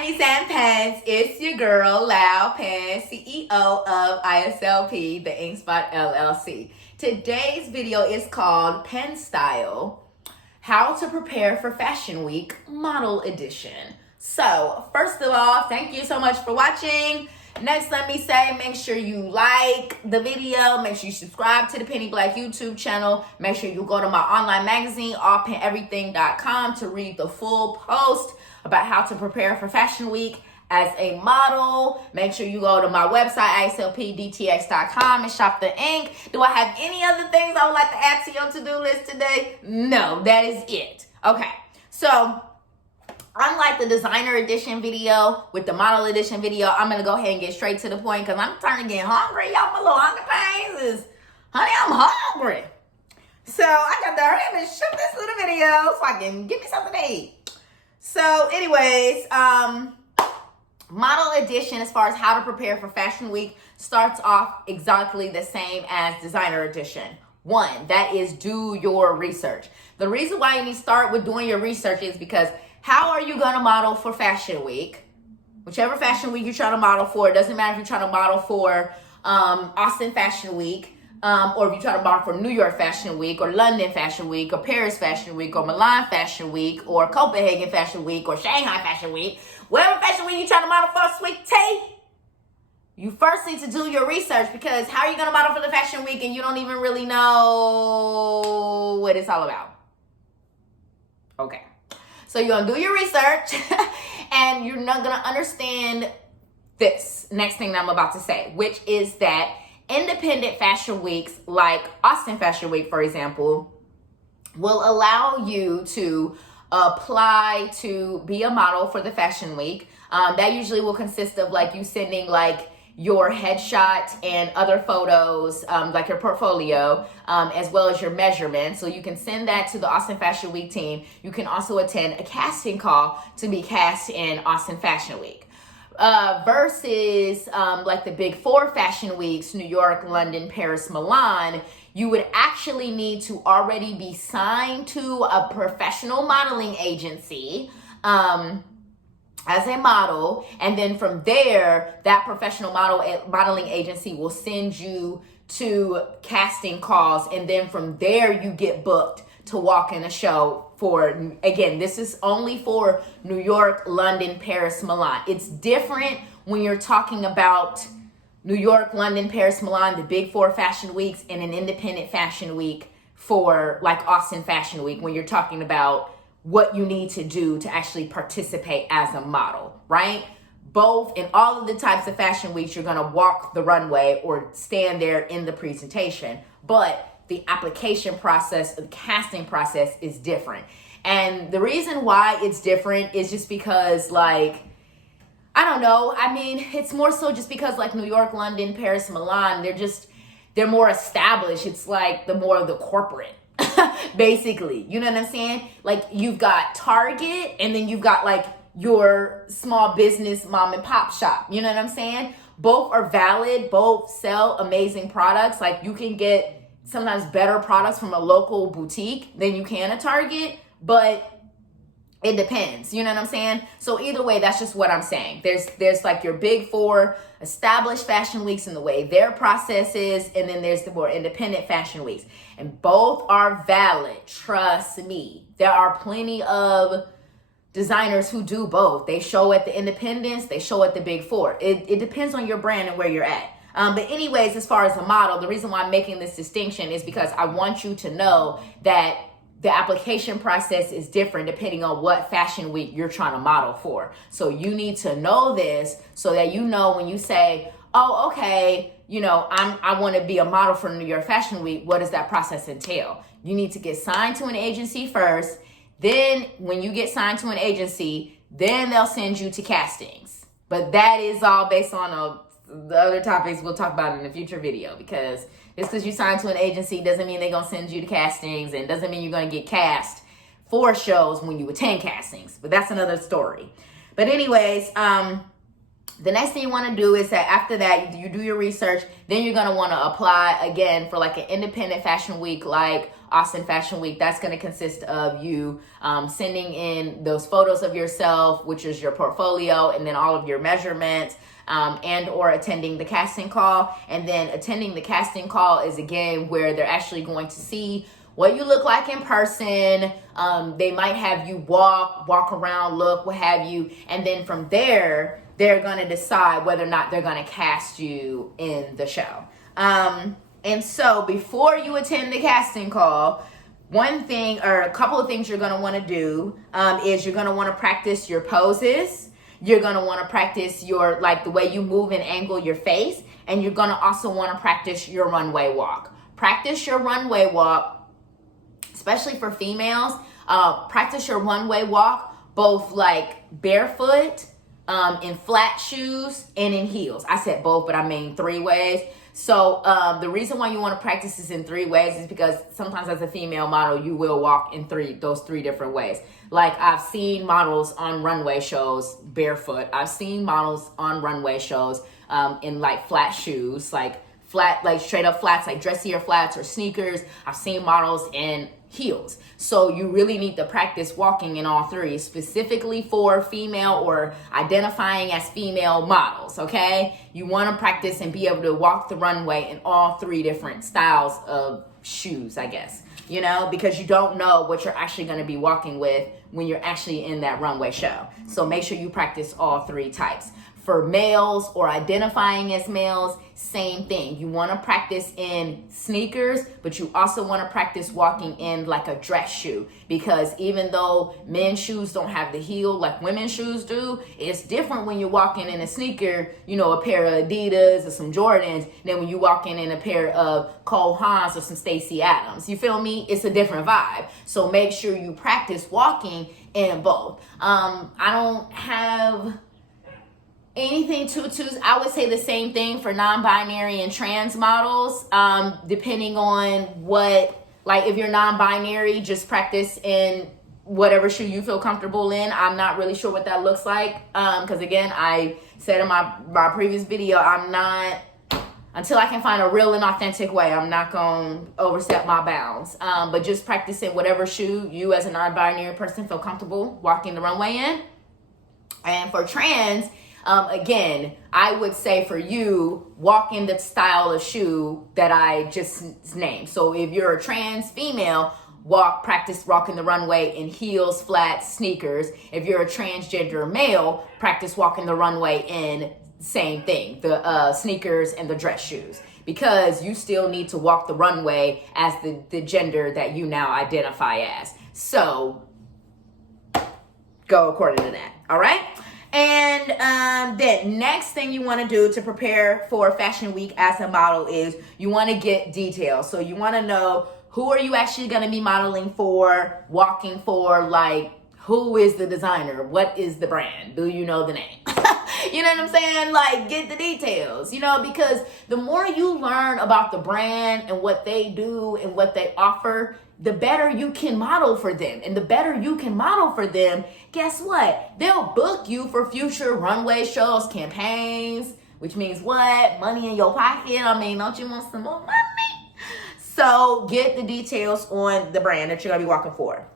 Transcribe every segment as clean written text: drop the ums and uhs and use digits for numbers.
Pennies and Pens, it's your girl, Lau Pen, CEO of ISLP, the InkSpot LLC. Today's video is called Pen Style, How to Prepare for Fashion Week Model Edition. So, first of all, thank you so much for watching. Next, let me say, make sure you like the video. Make sure you subscribe to the Penny Black YouTube channel. Make sure you go to my online magazine, allpeneverything.com, to read the full post about how to prepare for Fashion Week as a model. Make sure you go to my website, ISLPDTX.com, and shop the ink. Do I have any other things I would like to add to your to-do list today? No, that is it. Okay, so unlike the designer edition video with the model edition video, I'm going to go ahead and get straight to the point because I'm starting to get hungry. Y'all, my little hunger pains is, honey, I'm hungry. So I got to hurry up and shoot this little video so I can get me something to eat. So anyways, model edition, as far as how to prepare for Fashion Week, starts off exactly the same as designer edition. One, that is do your research. The reason why you need to start with doing your research is because how are you going to model for Fashion Week? Whichever Fashion Week you're trying to model for, it doesn't matter if you're trying to model for Austin Fashion Week, or if you try to model for New York Fashion Week, or London Fashion Week, or Paris Fashion Week, or Milan Fashion Week, or Copenhagen Fashion Week, or Shanghai Fashion Week, whatever Fashion Week you try to model for, sweet tea, you first need to do your research, because how are you going to model for the Fashion Week and you don't even really know what it's all about? Okay. So you're going to do your research and you're not going to understand this next thing that I'm about to say, which is that independent fashion weeks like Austin Fashion Week, for example, will allow you to apply to be a model for the Fashion Week. That usually will consist of like you sending like your headshot and other photos, like your portfolio, as well as your measurements. So you can send that to the Austin Fashion Week team. You can also attend a casting call to be cast in Austin Fashion Week. Versus like the big four fashion weeks, New York, London, Paris, Milan, you would actually need to already be signed to a professional modeling agency as a model. And then from there, that professional modeling agency will send you to casting calls. And then from there, you get booked to walk in a show for, again, this is only for New York, London, Paris, Milan. It's different when you're talking about New York, London, Paris, Milan, the big four fashion weeks, and an independent fashion week for like Austin Fashion Week, when you're talking about what you need to do to actually participate as a model, right? Both, in all of the types of fashion weeks, you're gonna walk the runway or stand there in the presentation, but the application process, the casting process is different. And the reason why it's different is just because, like, I don't know. I mean, it's more so just because like New York, London, Paris, Milan, they're more established. It's like the more of the corporate, basically. You know what I'm saying? Like you've got Target and then you've got like your small business mom and pop shop. You know what I'm saying? Both are valid. Both sell amazing products. Like you can get sometimes better products from a local boutique than you can a Target, but it depends. You know what I'm saying? So either way, that's just what I'm saying. There's like your big four established fashion weeks in the way their process is, and then there's the more independent fashion weeks. And both are valid. Trust me. There are plenty of designers who do both. They show at the independents, they show at the big four. It depends on your brand and where you're at. But anyways, as far as a model, the reason why I'm making this distinction is because I want you to know that the application process is different depending on what fashion week you're trying to model for. So you need to know this so that you know when you say, oh, okay, you know, I want to be a model for New York Fashion Week, what does that process entail? You need to get signed to an agency first. Then when you get signed to an agency, then they'll send you to castings. But that is all based on the other topics we'll talk about in a future video, because just because you sign to an agency doesn't mean they're going to send you to castings, and doesn't mean you're going to get cast for shows when you attend castings. But that's another story. But anyways, the next thing you want to do is that after that, you do your research, then you're going to want to apply again for like an independent fashion week like Austin Fashion Week. That's going to consist of you sending in those photos of yourself, which is your portfolio, and then all of your measurements, and or attending the casting call. And then attending the casting call is again where they're actually going to see what you look like in person. They might have you walk around, look, what have you. And then from there, they're going to decide whether or not they're going to cast you in the show. And so before you attend the casting call, one thing or a couple of things you're going to want to do is you're going to want to practice your poses. You're going to want to practice your, like, the way you move and angle your face. And you're going to also want to practice your runway walk. Practice your runway walk, especially for females. Practice your runway walk both like barefoot, in flat shoes, and in heels. I said both, but I mean 3 ways. So the reason why you want to practice this in 3 ways is because sometimes as a female model, you will walk in those three different ways. Like I've seen models on runway shows barefoot. I've seen models on runway shows in like flat shoes, like straight up flats, like dressier flats or sneakers. I've seen models in heels. So you really need to practice walking in all 3, specifically for female or identifying as female models, okay? You want to practice and be able to walk the runway in all 3 different styles of shoes, I guess, you know, because you don't know what you're actually going to be walking with when you're actually in that runway show. So make sure you practice all 3 types. For males or identifying as males, same thing. You want to practice in sneakers, but you also want to practice walking in like a dress shoe, because even though men's shoes don't have the heel like women's shoes do, it's different when you're walking in a sneaker, you know, a pair of Adidas or some Jordans, than when you walk in a pair of Cole Haans or some Stacey Adams. You feel me? It's a different vibe. So make sure you practice walking in both. I don't have anything I would say the same thing for non-binary and trans models, depending on what, like if you're non-binary, just practice in whatever shoe you feel comfortable in. I'm not really sure what that looks like, because again, I said in my previous video, I'm not, until I can find a real and authentic way, I'm not going to overstep my bounds. But just practice in whatever shoe you as a non-binary person feel comfortable walking the runway in. And for trans, again, I would say for you, walk in the style of shoe that I just named. So if you're a trans female, practice walking the runway in heels, flats, sneakers. If you're a transgender male, practice walking the runway in same thing, the sneakers and the dress shoes, because you still need to walk the runway as the gender that you now identify as. So go according to that. All right. And then next thing you want to do to prepare for Fashion Week as a model is you want to get details. So you want to know, who are you actually going to be modeling for, walking for, like who is the designer? What is the brand? Do you know the name? You know what I'm saying? Like, get the details, you know, because the more you learn about the brand and what they do and what they offer, the better you can model for them. And the better you can model for them, guess what? They'll book you for future runway shows, campaigns, which means what? Money in your pocket. I mean, don't you want some more money? So get the details on the brand that you're going to be walking for.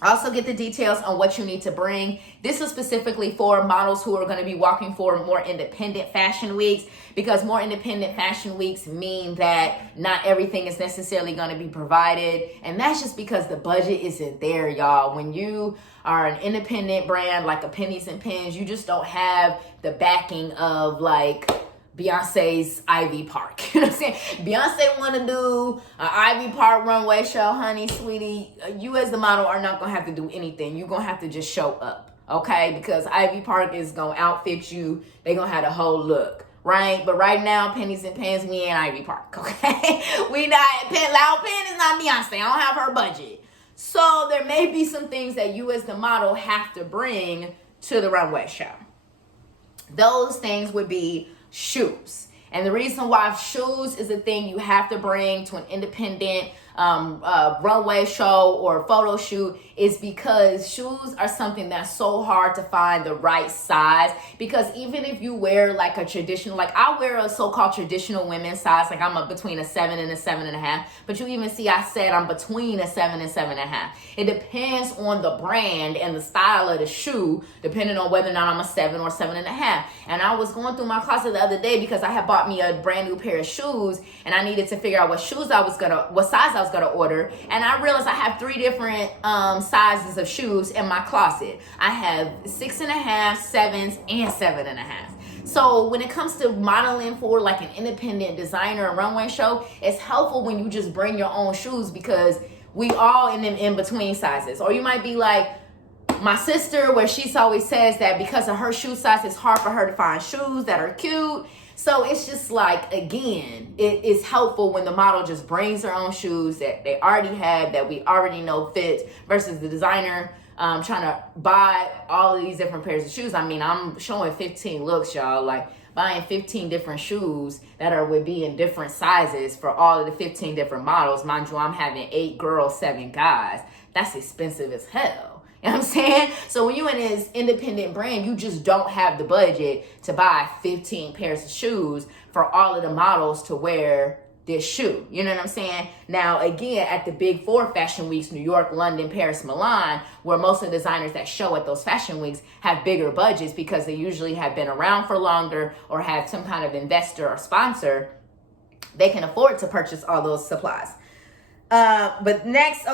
Also get the details on what you need to bring. This is specifically for models who are going to be walking for more independent fashion weeks, because more independent fashion weeks mean that not everything is necessarily going to be provided. And that's just because the budget isn't there, y'all. When you are an independent brand like a Pennies and Pens, you just don't have the backing of like Beyonce's Ivy Park. You know what I'm saying? Beyonce want to do an Ivy Park runway show, honey, sweetie. You as the model are not going to have to do anything. You're going to have to just show up, okay? Because Ivy Park is going to outfit you. They're going to have the whole look, right? But right now, Pennies and Pens, we ain't Ivy Park, okay? We not, Loud Pen is not Beyonce. I don't have her budget. So there may be some things that you as the model have to bring to the runway show. Those things would be shoes. And the reason why shoes is a thing you have to bring to an independent runway show or photo shoot is because shoes are something that's so hard to find the right size. Because even if you wear like a traditional, like I wear a so-called traditional women's size, like I'm up between a 7 and a 7.5, but you even see I said I'm between a 7 and 7.5. It depends on the brand and the style of the shoe, depending on whether or not I'm a 7 or 7.5. And I was going through my closet the other day because I had bought me a brand new pair of shoes and I needed to figure out what size I was gonna order. And I realized I have 3 different sizes of shoes in my closet. I have 6.5, 7s, and 7.5. So when it comes to modeling for like an independent designer or runway show, it's helpful when you just bring your own shoes because we all in them in between sizes. Or you might be like my sister, where she always says that because of her shoe size, it's hard for her to find shoes that are cute. So it's just like, again, it is helpful when the model just brings her own shoes that they already have, that we already know fits, versus the designer trying to buy all of these different pairs of shoes. I mean, I'm showing 15 looks, y'all, like buying 15 different shoes that would be in different sizes for all of the 15 different models. Mind you, I'm having 8 girls, 7 guys. That's expensive as hell. You know what I'm saying? So when you're in this independent brand, you just don't have the budget to buy 15 pairs of shoes for all of the models to wear this shoe. You know what I'm saying? Now, again, at the big 4 fashion weeks, New York, London, Paris, Milan, where most of the designers that show at those fashion weeks have bigger budgets because they usually have been around for longer or have some kind of investor or sponsor, they can afford to purchase all those supplies. But next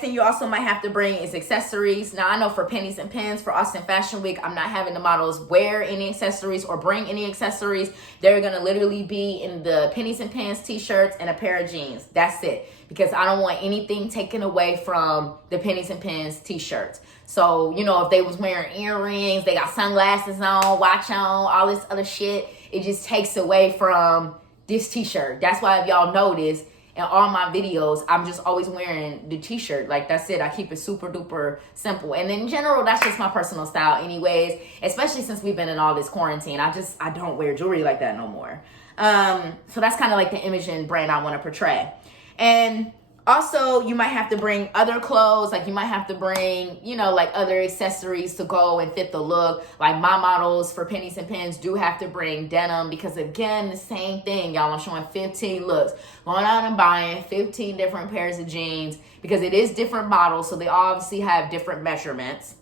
thing you also might have to bring is accessories. Now, I know for Pennies and Pens for Austin Fashion Week, I'm not having the models wear any accessories or bring any accessories. They're going to literally be in the Pennies and Pens t-shirts and a pair of jeans. That's it. Because I don't want anything taken away from the Pennies and Pens t-shirts. So, you know, if they was wearing earrings, they got sunglasses on, watch on, all this other shit, it just takes away from this t-shirt. That's why if y'all notice, in all my videos, I'm just always wearing the t-shirt. Like, that's it. I keep it super duper simple. And in general, that's just my personal style anyways, especially since we've been in all this quarantine. I don't wear jewelry like that no more. So that's kind of like the image and brand I want to portray. And also, you might have to bring other clothes. Like, you might have to bring, you know, like other accessories to go and fit the look. Like, my models for Pennies and Pens do have to bring denim because, again, the same thing, y'all. I'm showing 15 looks. Going out and buying 15 different pairs of jeans because it is different models, so they obviously have different measurements.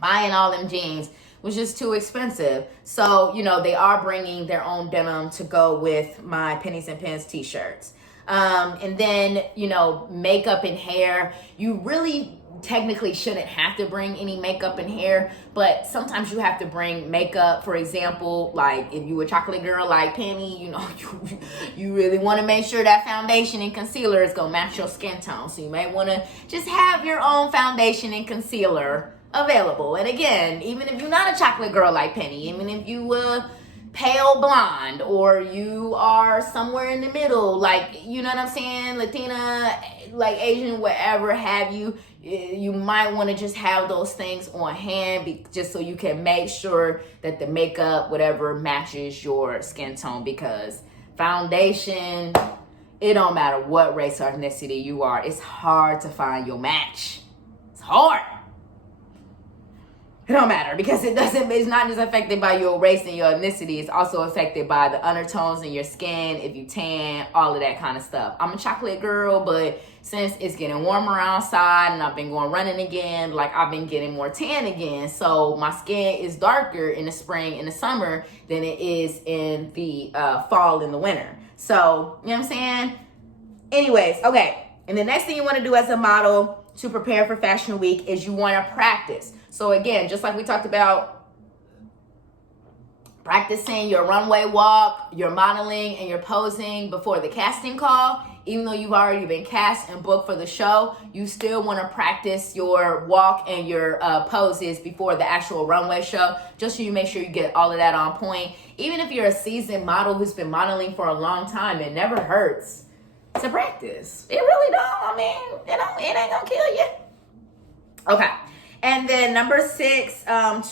Buying all them jeans was just too expensive. So, you know, they are bringing their own denim to go with my Pennies and Pens t-shirts. And then, you know, makeup and hair, you really technically shouldn't have to bring any makeup and hair, but sometimes you have to bring makeup. For example, like if you a chocolate girl like Penny, you know, you really want to make sure that foundation and concealer is going to match your skin tone. So you may want to just have your own foundation and concealer available. And again, even if you're not a chocolate girl like Penny, even if you pale blonde or you are somewhere in the middle, like, you know what I'm saying, Latina, like Asian, whatever have you, you might want to just have those things on hand just so you can make sure that the makeup, whatever, matches your skin tone, because foundation, it don't matter what race or ethnicity you are, it's hard to find your match. It's hard. It don't matter because it's not just affected by your race and your ethnicity. It's also affected by the undertones in your skin, if you tan, all of that kind of stuff. I'm a chocolate girl, but since it's getting warmer outside and I've been going running again, like I've been getting more tan again. So my skin is darker in the spring and the summer than it is in the fall and the winter. So, you know what I'm saying? Anyways, okay. And the next thing you want to do as a model to prepare for Fashion Week is you want to practice. So again, just like we talked about, practicing your runway walk, your modeling, and your posing before the casting call, even though you've already been cast and booked for the show, you still want to practice your walk and your poses before the actual runway show, just so you make sure you get all of that on point. Even if you're a seasoned model who's been modeling for a long time, it never hurts to practice. It really don't. I mean, it ain't gonna kill you. Okay. And then number 6, one of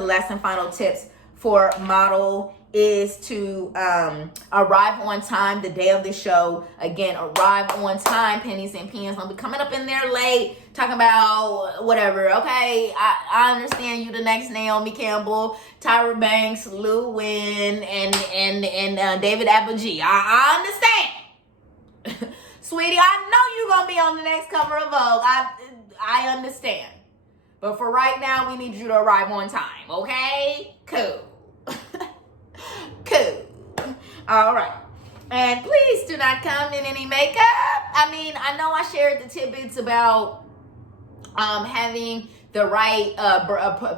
the last and final tips for model is to arrive on time the day of the show. Again, arrive on time. Pennies and Pens. Don't be coming up in there late talking about whatever. Okay, I understand you the next Naomi Campbell, Tyra Banks, Lou Wynn, and David Apogee. I understand. Sweetie, I know you're going to be on the next cover of Vogue. I understand. But for right now, we need you to arrive on time, okay? Cool. Cool. All right. And please do not come in any makeup. I mean, I know I shared the tidbits about having the right,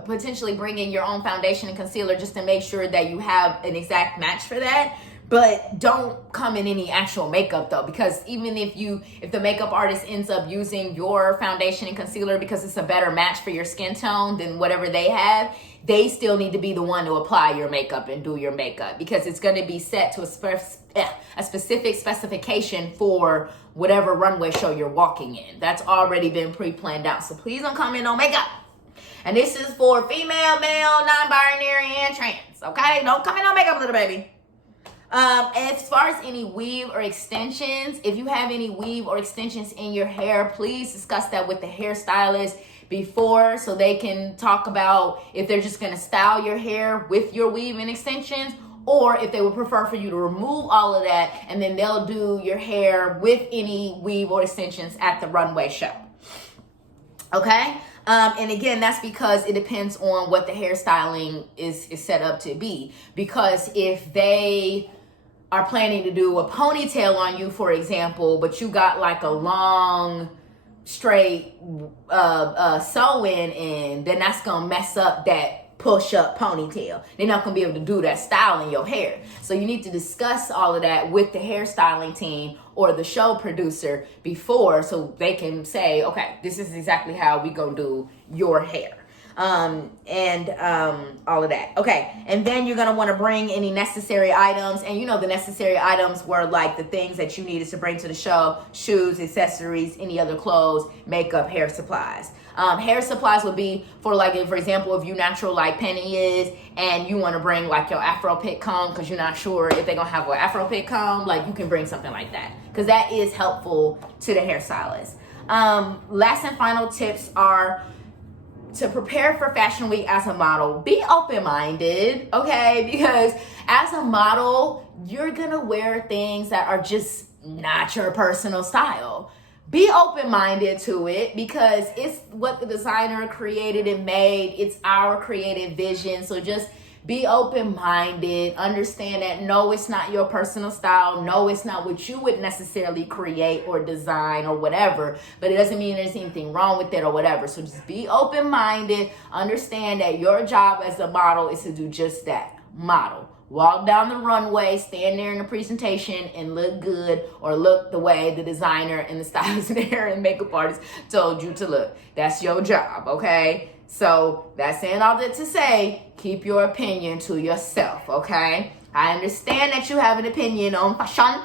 potentially bringing your own foundation and concealer just to make sure that you have an exact match for that. But don't come in any actual makeup though, because even if the makeup artist ends up using your foundation and concealer because it's a better match for your skin tone than whatever they have, they still need to be the one to apply your makeup and do your makeup, because it's going to be set to a specific specification for whatever runway show you're walking in. That's already been pre-planned out. So please don't come in no makeup. And this is for female, male, non-binary, and trans. Okay? Don't come in no makeup, little baby. As far as any weave or extensions, if you have any weave or extensions in your hair, please discuss that with the hairstylist before, so they can talk about if they're just going to style your hair with your weave and extensions, or if they would prefer for you to remove all of that and then they'll do your hair with any weave or extensions at the runway show. Okay? And again, that's because it depends on what the hairstyling is set up to be. Because if they are planning to do a ponytail on you, for example, but you got like a long, straight sew-in, and then that's gonna mess up that push-up ponytail. They're not gonna be able to do that style in your hair. So you need to discuss all of that with the hairstyling team or the show producer before, so they can say, okay, this is exactly how we gonna do your hair. All of that. Okay. And then you're going to want to bring any necessary items. And the necessary items were like the things that you needed to bring to the show: shoes, accessories, any other clothes, makeup, hair supplies. Hair supplies would be for, like, for example, if you natural like Penny is, and you want to bring like your Afro pick comb because you're not sure if they're going to have an Afro pick comb, like you can bring something like that, because that is helpful to the hairstylist. Last and final tips are to prepare for Fashion Week as a model. Be open-minded, okay? Because as a model, you're gonna wear things that are just not your personal style. Be open-minded to it, because it's what the designer created and made. It's our creative vision. So just be open-minded. Understand that no, it's not your personal style. No, it's not what you would necessarily create or design or whatever. But it doesn't mean there's anything wrong with it or whatever. So just be open-minded. Understand that your job as a model is to do just that. Model. Walk down the runway, stand there in the presentation, and look good, or look the way the designer and the stylist and the hair and makeup artist told you to look. That's your job, okay? So that's saying all that to say, keep your opinion to yourself, okay? I understand that you have an opinion on fashion,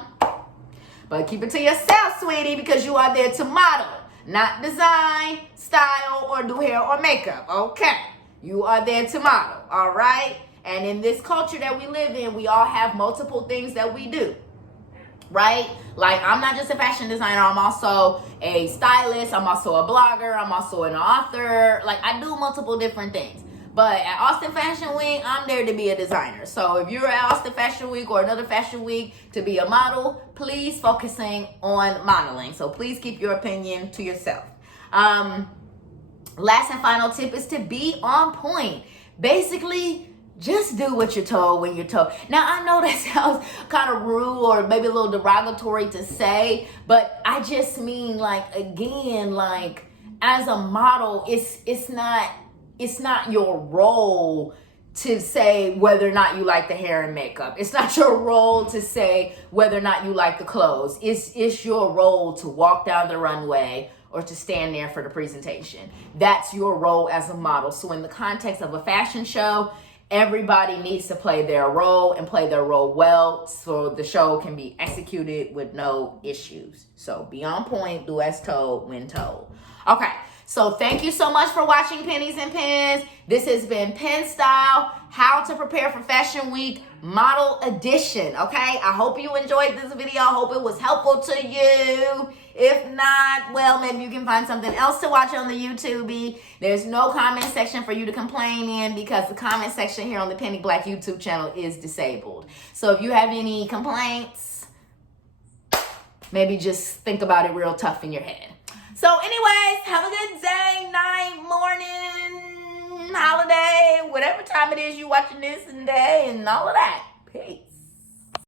but keep it to yourself, sweetie, because you are there to model, not design, style, or do hair or makeup, okay? You are there to model, all right? And in this culture that we live in, we all have multiple things that we do, right? Like, I'm not just a fashion designer. I'm also a stylist. I'm also a blogger. I'm also an author. Like, I do multiple different things. But at Austin Fashion Week, I'm there to be a designer. So if you're at Austin Fashion Week or another fashion week to be a model, please focusing on modeling. So please keep your opinion to yourself. Last and final tip is to be on point. Basically, just do what you're told when you're told. Now, I know that sounds kind of rude or maybe a little derogatory to say, but I just mean, like, again, like, as a model, it's not your role to say whether or not you like the hair and makeup. It's not your role to say whether or not you like the clothes. It's your role to walk down the runway or to stand there for the presentation. That's your role as a model. So in the context of a fashion show, everybody needs to play their role and play their role well, so the show can be executed with no issues. So be on point, do as told when told. Okay, So thank you so much for watching Pennies and Pens. This has been Pen Style, How to Prepare for Fashion Week Model Edition, okay? I hope you enjoyed this video. I hope it was helpful to you. If not, well, maybe you can find something else to watch on the YouTube. There's no comment section for you to complain in because the comment section here on the Penny Black YouTube channel is disabled. So if you have any complaints, maybe just think about it real tough in your head. So anyways, have a good day, night, morning, holiday, whatever time it is you watching this and day and all of that.